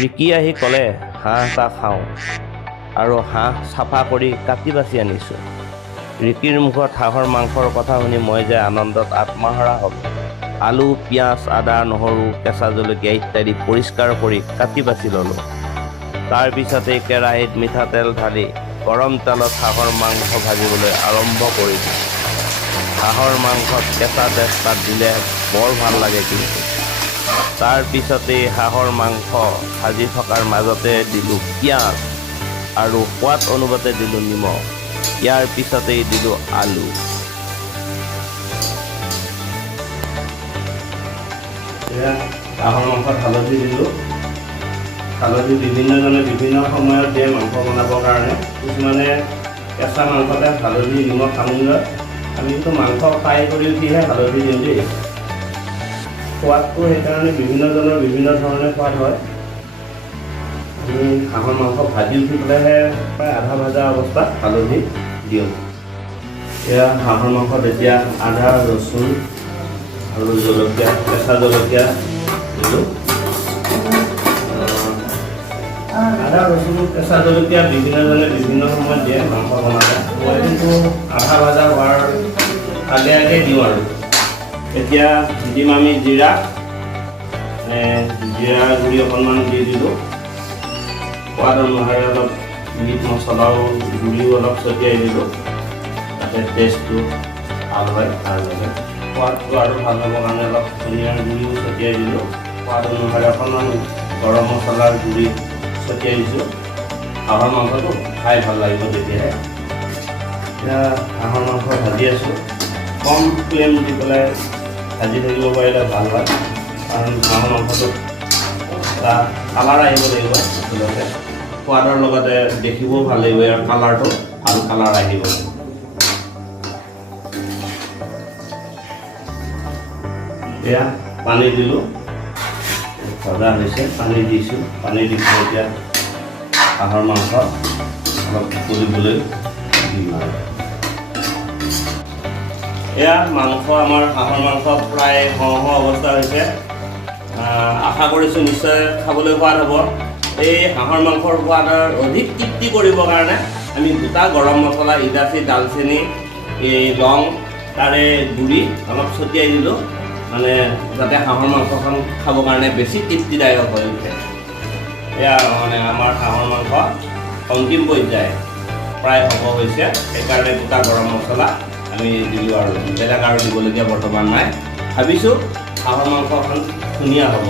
Ricky আহি ক'লে, হাঁহ এটা খাওঁ, আৰু হাঁহ চাফা কৰি কাটি বাছি আনিছোঁ। ৰিকিৰ মুখত হাঁহৰ মাংসৰ কথা শুনি মই যে আনন্দত আত্মহাৰা হ'লোঁ। আলু, পিঁয়াজ, আদা, নহৰু, কেঁচা জলকীয়া ইত্যাদি পৰিষ্কাৰ কৰি কাটি বাছি ল'লোঁ। তাৰ পিছতেই কেৰাহীত মিঠাতেল ঢালি গৰম তেলত হাঁহৰ মাংস ভাজিবলৈ আৰম্ভ কৰিলোঁ। হাঁহৰ মাংসত কেঁচা তেজপাত দিলে বৰ ভাল লাগে কিন্তু। তাৰ পিছতেই হাঁহৰ মাংস ভাজি থকাৰ মাজতে দিলোঁ পিঁয়াজ আৰু সোৱাদ অনুপাতে দিলোঁ নিমখ। ইয়াৰ পিছতেই দিলোঁ আলু। হাঁহৰ মাংসত হালধি দিলোঁ। হালধি বিভিন্নজনে বিভিন্ন সময়ত দিয়ে মাংস বনাবৰ কাৰণে। কিছুমানে কেঁচা মাংসতে হালধি নিমখ সানি লয়। আমিতো মাংস ফ্ৰাই কৰি উঠিহে হালধি দিওঁ দেই। সোৱাদটো সেইকাৰণে বিভিন্নজনৰ বিভিন্ন ধৰণে সোৱাদ হয়। আমি হাঁহৰ মাংস ভাজি উঠি পেলাইহে প্ৰায় আধা ভজা অৱস্থাত হালধি দিওঁ। এয়া হাঁহৰ মাংসত এতিয়া আদা, ৰচুন আৰু জলকীয়া, কেঁচা জলকীয়া দিলোঁ। আদা, ৰচুন, কেঁচা জলকীয়া বিভিন্নজনে বিভিন্ন সময়ত দিয়ে মাংস বনালে। মই কিন্তু আধা ভজা হোৱাৰ আগে আগে দিওঁ আৰু। এতিয়া দিম আমি জিৰা গুড়ি অকণমান দি দিলোঁ। সোৱাদ অনুসাৰে অলপ মিট মছলাও গুড়িও অলপ ছটিয়াই দিলোঁ, যাতে টেষ্টটো ভাল হয়। তাৰ বাবে সোৱাদটো আৰু ভাল হ'বৰ কাৰণে অলপ ধনিয়াৰ গুড়িও ছটিয়াই দিলোঁ। সোৱাদ অনুসাৰে অকণমান গৰম মছলাৰ গুড়ি ছটিয়াই দিছোঁ। হাঁহৰ মাংসটো খাই ভাল লাগিব তেতিয়াহে। এতিয়া হাঁহৰ মাংস ভাজি আছোঁ। কম ফ্লেম দি পেলাই ভাজি থাকিব পাৰিলে ভাল হয়, কাৰণ হাঁহৰ মাংসটোত এটা কালাৰ আহিব লাগিব। আচলতে সোৱাদৰ লগতে দেখিবও ভাল লাগিব, ইয়াৰ কালাৰটো ভাল কালাৰ আহিব। এয়া পানী দিলোঁ, ভজা হৈছে, পানী দিছোঁ। পানী দি এতিয়া হাঁহৰ মাংস অলপ গলিবলৈ দিম আৰু। এয়া মাংস, আমাৰ হাঁহৰ মাংস প্ৰায় হওঁ অৱস্থা হৈছে। আশা কৰিছোঁ নিশ্চয় খাবলৈ সোৱাদ হ'ব। এই হাঁহৰ মাংসৰ সোৱাদ অধিক তৃপ্তি কৰিবৰ কাৰণে আমি গোটা গৰম মছলা, ইলাচি, দালচেনি, এই লং, তাৰে গুড়ি অলপ ছটিয়াই দিলোঁ, মানে যাতে হাঁহৰ মাংসখন খাবৰ কাৰণে বেছি তৃপ্তিদায়ক হৈ উঠে। এয়া মানে আমাৰ হাঁহৰ মাংস অন্তিম পৰ্যায় প্ৰায় হ'ব হৈছে। সেইকাৰণে গোটা গৰম মছলা আমি দিলোঁ আৰু বেলেগ আৰু দিবলগীয়া বৰ্তমান নাই। ভাবিছোঁ হাঁহৰ মাংসখন ধুনীয়া হ'ব।